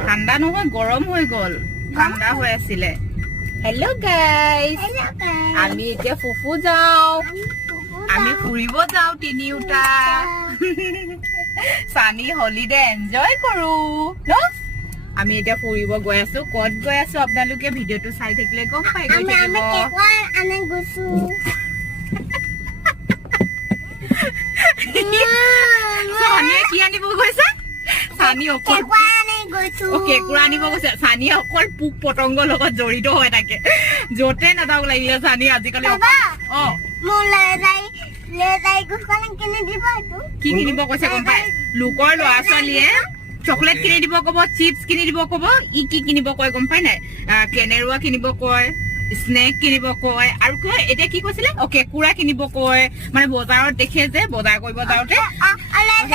ঠাণ্ডা নহয় গৰম হৈ গ'ল ঠাণ্ডা হৈ আছিলে হেল্ল' গাইজ আমি এতিয়া ফুফু যাওঁ আমি ফুৰিব যাওঁ তিনিওটা সানি হলিডে এনজয় কৰো ন আমি এতিয়া ফুৰিব গৈ আছো ক'ত গৈ আছো আপোনালোকে ভিডিঅ'টো চাই থাকিলে গম পাই গৈ থাকিব সানিয়ে কি আনিব গৈছে সানি কেঁকুৰা আনিব গৈছে সানিয়ে অকল পোক পতংগ লগত জড়িত হৈ থাকে য'তে নাযাওক লাগিলে সানি আজিকালি কি কিনিব কৈছে গম পাই লোকৰ ল'ৰা ছোৱালীয়ে চকলেট কিনি দিব কব চিপছ কিনি দিব কব ই কি কিনিব কয় গম পাই নাই কেনেৰুৱা কিনিব কয় স্নেক কিনিব কয় আৰু কয় এতিয়া কি কৈছিলে কেঁকুৰা কিনিব কয় মানে বজাৰত দেখে যে বজাৰ কৰিব যাওঁতে